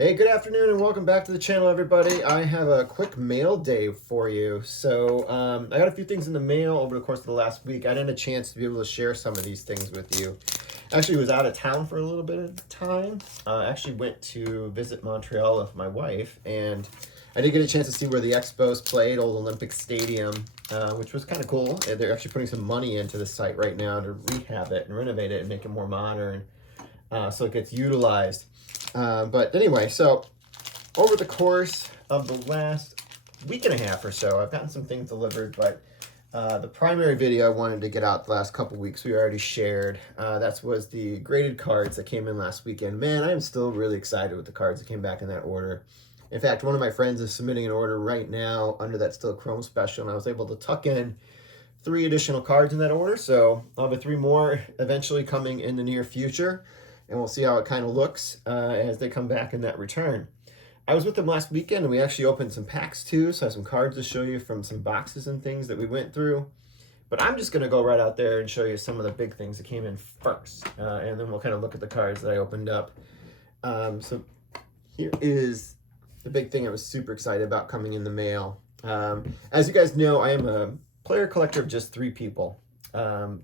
Hey, good afternoon and welcome back to the channel, everybody. I have a quick mail day for you. I got a few things in the mail over the course of the last week. I didn't have a chance to be able to share some of these things with you. Actually, was out of town for a little bit of time. Actually went to visit Montreal with my wife, and I did get a chance to see where the Expos played, Old Olympic Stadium, which was kind of cool. They're actually putting some money into the site right now to rehab it and renovate it and make it more modern, so it gets utilized. But anyway, so over the course of the last week and a half or so, I've gotten some things delivered, but the primary video I wanted to get out the last couple weeks, we already shared. That was the graded cards that came in last weekend. Man, I am still really excited with the cards that came back in that order. In fact, one of my friends is submitting an order right now under that Still Chrome special, and I was able to tuck in 3 additional cards in that order. So I'll have 3 more eventually coming in the near future, and we'll see how it kind of looks as they come back in that return. I was with them last weekend, and we actually opened some packs too, so I have some cards to show you from some boxes and things that we went through. But I'm just going to go right out there and show you some of the big things that came in first, and then we'll kind of look at the cards that I opened up. So here is the big thing I was super excited about coming in the mail. As you guys know, I am a player collector of just 3 people.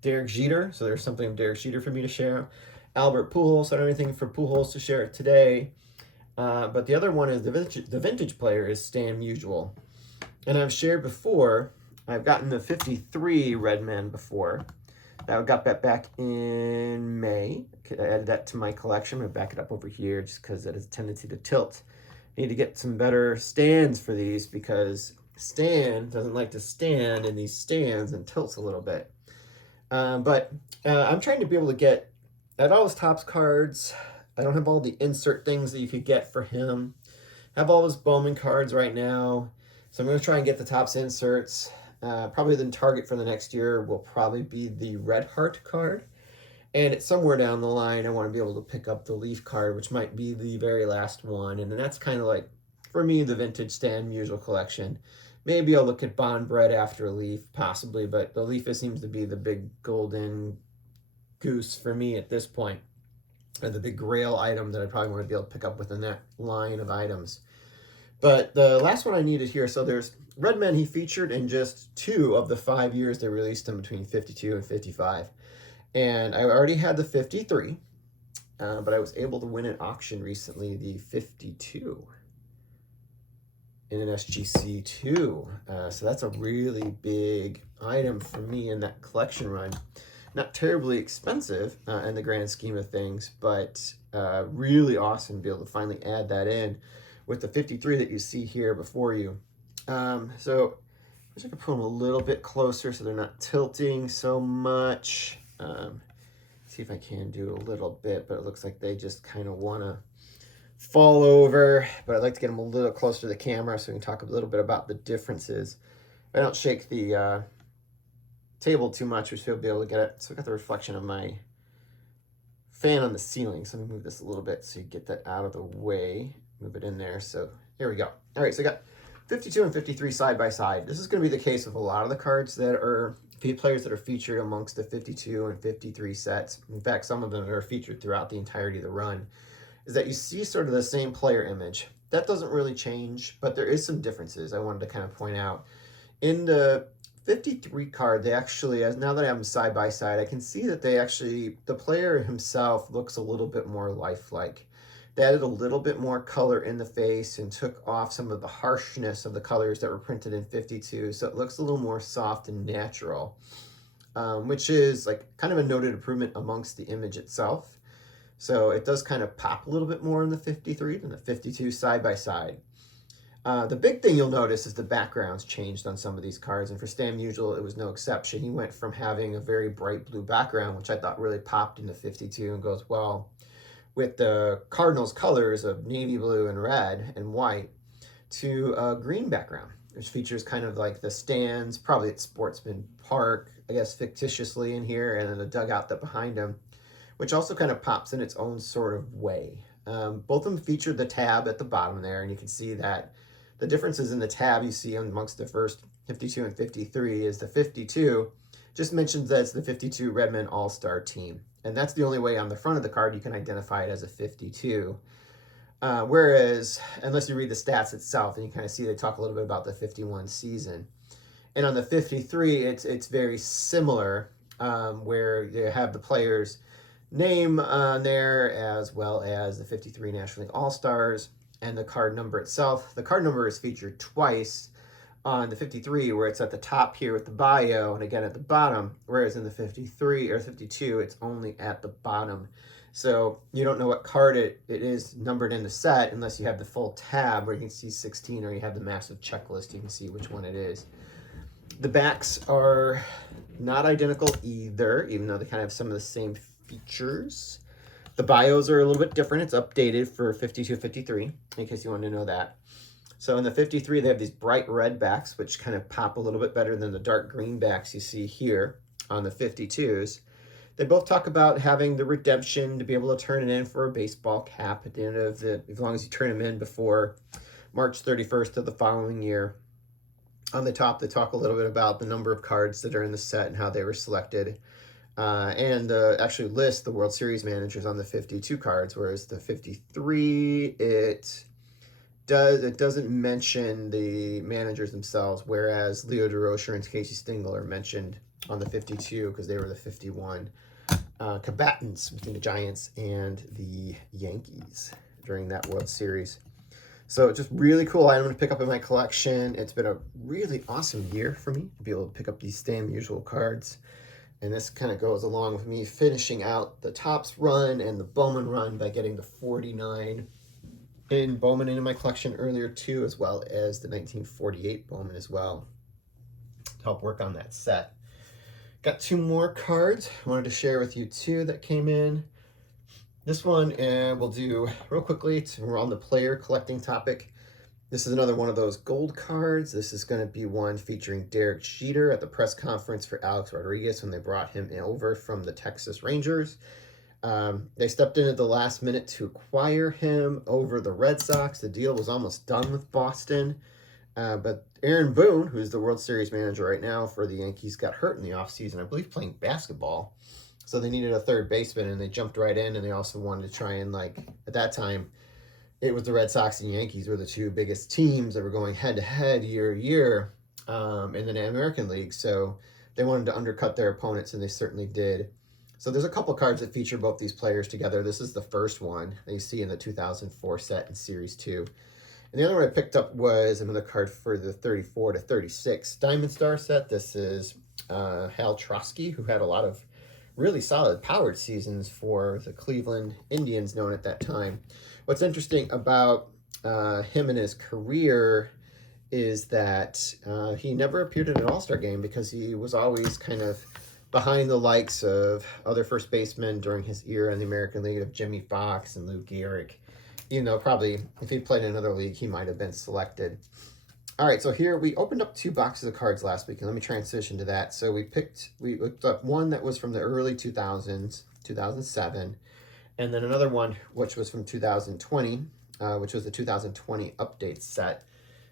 Derek Jeter, so there's something of Derek Jeter for me to share. Albert Pujols, so I don't have anything for Pujols to share today. But the other one is the vintage player is Stan Musial. And I've shared before, I've gotten the 53 Redman before. I got that back in May. I added that to my collection. I'm going to back it up over here just because it has a tendency to tilt. I need to get some better stands for these because Stan doesn't like to stand in these stands and tilts a little bit. But I'm trying to be able to get at all his Topps cards. I don't have all the insert things that you could get for him. I have all his Bowman cards right now. So I'm going to try and get the Topps inserts. Probably the target for the next year will probably be the Red Heart card. And it's somewhere down the line, I want to be able to pick up the Leaf card, which might be the very last one. And then that's kind of like, for me, the vintage Stan Musial collection. Maybe I'll look at Bond Bread after a Leaf, possibly. But the Leaf seems to be the big golden goose for me at this point. And the big grail item that I probably want to be able to pick up within that line of items. But the last one I needed here, so there's Redman, he featured in just 2 of the 5 years they released him between 52 and 55. And I already had the 53, but I was able to win an auction recently, the 52 in an SGC2. So that's a really big item for me in that collection run. Not terribly expensive in the grand scheme of things, but really awesome to be able to finally add that in with the 53 that you see here before you. So I wish I could put them a little bit closer so they're not tilting so much. See if I can do a little bit, but it looks like they just kind of want to fall over. But I'd like to get them a little closer to the camera so we can talk a little bit about the differences. If I don't shake the table too much, we should be able to get it. So I got the reflection of my fan on the ceiling. So let me move this a little bit so you get that out of the way. Move it in there. So here we go. All right, so I got 52 and 53 side by side. This is going to be the case with a lot of the cards that are players that are featured amongst the 52 and 53 sets. In fact, some of them that are featured throughout the entirety of the run, is that you see sort of the same player image. That doesn't really change, but there is some differences I wanted to kind of point out. In the 53 card, they actually, as now that I have them side by side, I can see that the player himself looks a little bit more lifelike. They added a little bit more color in the face and took off some of the harshness of the colors that were printed in 52. So it looks a little more soft and natural, which is like kind of a noted improvement amongst the image itself. So it does kind of pop a little bit more in the 53 than the 52 side by side. The big thing you'll notice is the backgrounds changed on some of these cards, and for Stan Musial, it was no exception. He went from having a very bright blue background, which I thought really popped into 52 and goes well with the Cardinals colors of navy blue and red and white, to a green background, which features kind of like the stands, probably at Sportsman Park, I guess fictitiously in here, and then the dugout that behind him, which also kind of pops in its own sort of way. Both of them featured the tab at the bottom there, and you can see that the differences in the tab you see amongst the first 52 and 53 is the 52 just mentions that it's the 52 Redmen All-Star team. And that's the only way on the front of the card you can identify it as a 52. Whereas, unless you read the stats itself, and you kind of see they talk a little bit about the 51 season. And on the 53, it's very similar, where you have the players' name on there as well as the 53 National League All-Stars and the card number itself. The card number is featured twice on the 53, where it's at the top here with the bio and again at the bottom, whereas in the 53 or 52, it's only at the bottom. So you don't know what card it is numbered in the set unless you have the full tab where you can see 16, or you have the massive checklist, you can see which one it is. The backs are not identical either, even though they kind of have some of the same features. The bios are a little bit different. It's updated for 52, 53, in case you want to know that. So in the 53, they have these bright red backs, which kind of pop a little bit better than the dark green backs you see here on the 52s. They both talk about having the redemption to be able to turn it in for a baseball cap at the end of the, as long as you turn them in before March 31st of the following year. On the top, they talk a little bit about the number of cards that are in the set and how they were selected. And actually list the World Series managers on the 52 cards, whereas the 53, it doesn't mention the managers themselves, whereas Leo DeRocher and Casey Stengel are mentioned on the 52 because they were the 51 combatants between the Giants and the Yankees during that World Series. So just really cool item to pick up in my collection. It's been a really awesome year for me to be able to pick up these same usual cards. And this kind of goes along with me finishing out the Topps run and the Bowman run by getting the 49 in Bowman into my collection earlier too, as well as the 1948 Bowman as well, to help work on that set. Got two more cards I wanted to share with you too that came in. This one we'll do real quickly. We're on the player collecting topic. This is another one of those gold cards. This is going to be one featuring Derek Jeter at the press conference for Alex Rodriguez when they brought him over from the Texas Rangers. They stepped in at the last minute to acquire him over the Red Sox. The deal was almost done with Boston. But Aaron Boone, who's the World Series manager right now for the Yankees, got hurt in the offseason, I believe playing basketball. So they needed a third baseman, and they jumped right in, and they also wanted to try and, like, at that time, it was the Red Sox and Yankees were the two biggest teams that were going head-to-head year to year in the American League. So they wanted to undercut their opponents, and they certainly did. So there's a couple cards that feature both these players together. This is the first one that you see in the 2004 set in Series 2. And the other one I picked up was another card for the 34 to 36 Diamond Star set. This is Hal Trosky, who had a lot of really solid powered seasons for the Cleveland Indians, known at that time. What's interesting about him and his career is that he never appeared in an All-Star game because he was always kind of behind the likes of other first basemen during his era in the American League of Jimmy Fox and Lou Gehrig. Even though probably if he played in another league, he might have been selected. All right, so here we opened up 2 boxes of cards last week, and let me transition to that. So we looked up one that was from the early 2000s, 2007, and then another one which was from 2020, which was the 2020 update set.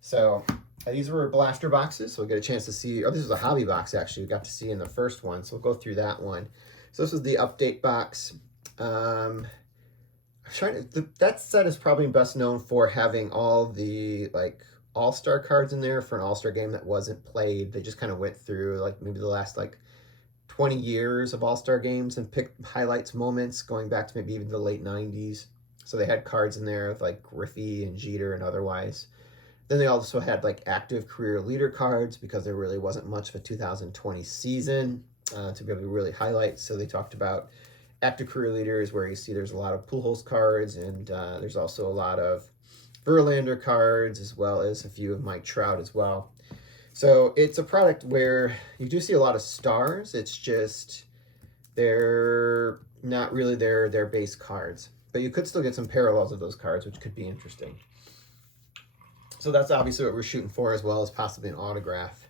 So these were blaster boxes, so we'll get a chance to see. Oh, this is a hobby box, actually. We got to see in the first one, so we'll go through that one. So this was the update box. That set is probably best known for having all the, like, all-star cards in there for an all-star game that wasn't played. They just kind of went through, like, maybe the last, like, 20 years of all-star games and picked highlights, moments, going back to maybe even the late 90s. So they had cards in there of, like, Griffey and Jeter and otherwise. Then they also had, like, active career leader cards because there really wasn't much of a 2020 season to be able to really highlight. So they talked about active career leaders, where you see there's a lot of Pujols cards, and there's also a lot of Verlander cards, as well as a few of Mike Trout as well. So it's a product where you do see a lot of stars. It's just they're not really their base cards. But you could still get some parallels of those cards, which could be interesting. So that's obviously what we're shooting for, as well as possibly an autograph.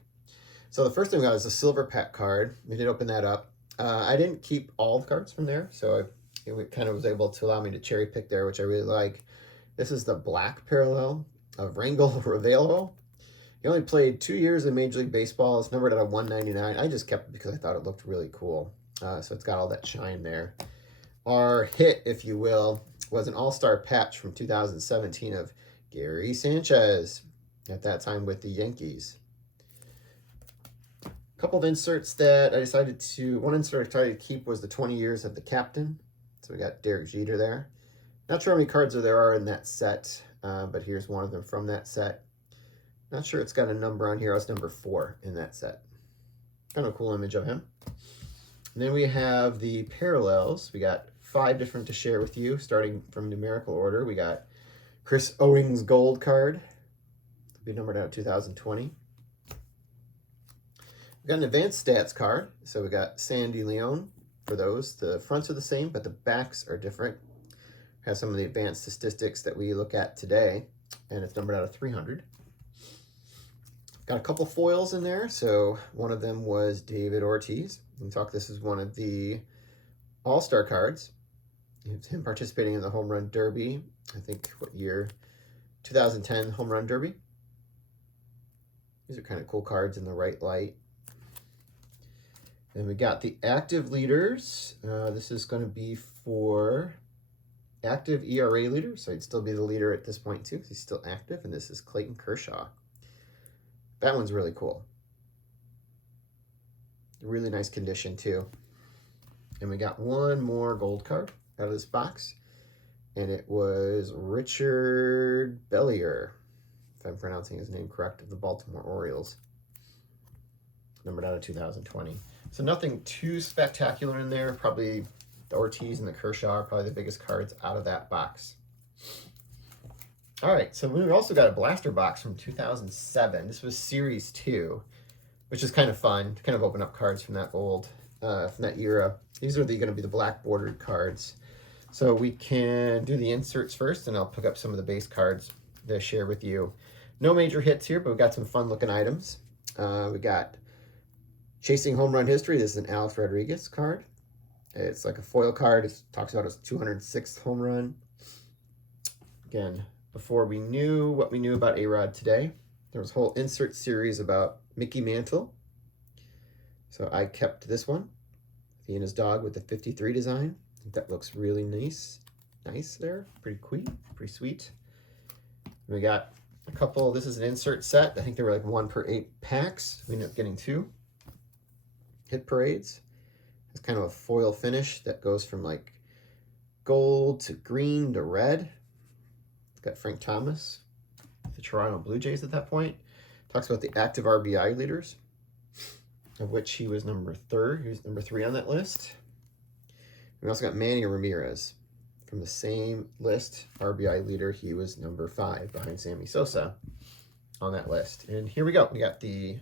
So the first thing we got is a Silver Pack card. We did open that up. I didn't keep all the cards from there, so it kind of was able to allow me to cherry pick there, which I really like. This is the black parallel of Rangel Ravelo. He only played 2 years in Major League Baseball. It's numbered out of 199. I just kept it because I thought it looked really cool. So it's got all that shine there. our hit, if you will, was an all-star patch from 2017 of Gary Sanchez, at that time with the Yankees. A couple of inserts that I decided to, one insert I decided to keep was the 20 years of the captain. So we got Derek Jeter there. Not sure how many cards there are in that set, but here's one of them from that set. Not sure it's got a number on here. It's number 4 in that set. Kind of a cool image of him. And then we have the parallels. We got 5 different to share with you, starting from numerical order. We got Chris Owings gold card. It'll be numbered out 2020. We got an advanced stats card. So we got Sandy Leon for those. The fronts are the same, but the backs are different. Has some of the advanced statistics that we look at today, and it's numbered out of 300. Got a couple foils in there. So one of them was David Ortiz. This is one of the all-star cards. It's him participating in the home run derby. I think what year? 2010 home run derby. These are kind of cool cards in the right light. Then we got the active leaders. This is going to be for active ERA leader. So he'd still be the leader at this point too, because he's still active. And this is Clayton Kershaw. That one's really cool. Really nice condition too. And we got one more gold card out of this box. And it was Richard Bellier, if I'm pronouncing his name correct, of the Baltimore Orioles. Numbered out of 2020. So nothing too spectacular in there. Probably the Ortiz and the Kershaw are probably the biggest cards out of that box. All right, so we also got a blaster box from 2007. This was Series 2, which is kind of fun to kind of open up cards from that from that era. These are going to be the black bordered cards. So we can do the inserts first, and I'll pick up some of the base cards to share with you. No major hits here, but we got some fun looking items. We got Chasing Home Run History. This is an Alex Rodriguez card. It's like a foil card. It talks about his 206th home run. Again, before we knew what we knew about A-Rod today, there was a whole insert series about Mickey Mantle. So I kept this one. He and his dog with the 53 design. I think that looks really nice. Nice there. Pretty sweet. And we got a couple. This is an insert set. I think they were like 1 per 8 packs. We ended up getting 2. Hit Parades. It's kind of a foil finish that goes from like gold to green to red. It's got Frank Thomas, the Toronto Blue Jays at that point. Talks about the active RBI leaders, of which he was number 3. He was number 3 on that list. We also got Manny Ramirez from the same list, RBI leader. He was number 5 behind Sammy Sosa on that list. And here we go. We got the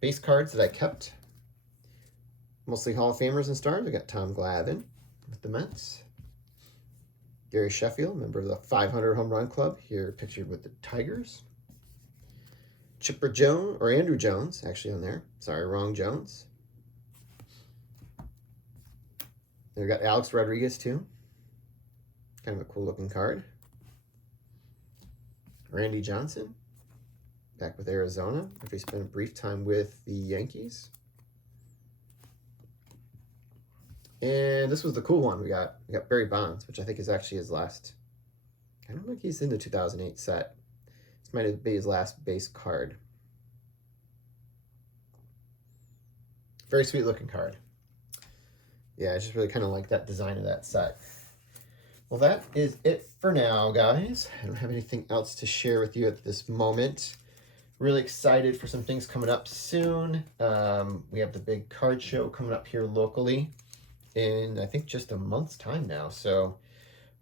base cards that I kept. Mostly Hall of Famers and stars. We got Tom Glavine with the Mets. Gary Sheffield, member of the 500 Home Run Club, here pictured with the Tigers. Chipper Jones, or Andrew Jones, actually on there. Sorry, wrong Jones. And we got Alex Rodriguez too. Kind of a cool looking card. Randy Johnson, back with Arizona, after he spent a brief time with the Yankees. And this was the cool one. We got Barry Bonds, which I think is actually his last. I don't think he's in the 2008 set. This might be his last base card. Very sweet looking card. Yeah, I just really kind of like that design of that set. Well, that is it for now, guys. I don't have anything else to share with you at this moment. Really excited for some things coming up soon. We have the big card show coming up here locally in, I think, just a month's time now. So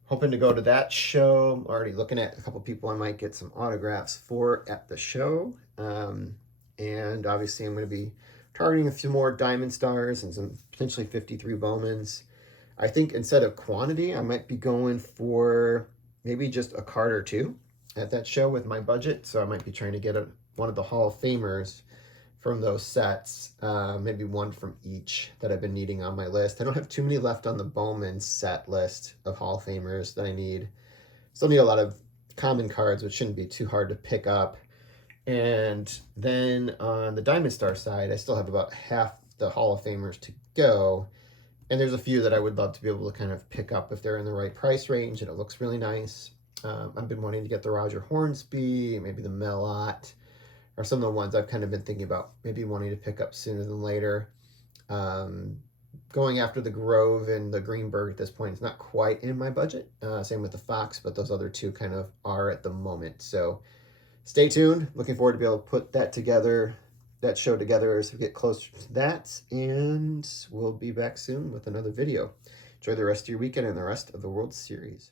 hoping to go to that show. I'm already looking at a couple people I might get some autographs for at the show. And obviously I'm going to be targeting a few more Diamond Stars and some potentially 53 Bowmans. I think instead of quantity, I might be going for maybe just a card or 2 at that show with my budget. So I might be trying to get one of the Hall of Famers from those sets, maybe 1 from each that I've been needing on my list. I don't have too many left on the Bowman set list of Hall of Famers that I need. Still need a lot of common cards, which shouldn't be too hard to pick up. And then on the Diamond Star side, I still have about half the Hall of Famers to go. And there's a few that I would love to be able to kind of pick up if they're in the right price range and it looks really nice. I've been wanting to get the Roger Hornsby, maybe the Melot, or some of the ones I've kind of been thinking about maybe wanting to pick up sooner than later. Um, Going after the Grove and the Greenberg at this point is not quite in my budget. Same with the Fox, but those other two kind of are at the moment. So stay tuned. Looking forward to be able to put that together, that show together as we get closer to that. And we'll be back soon with another video. Enjoy the rest of your weekend and the rest of the World Series.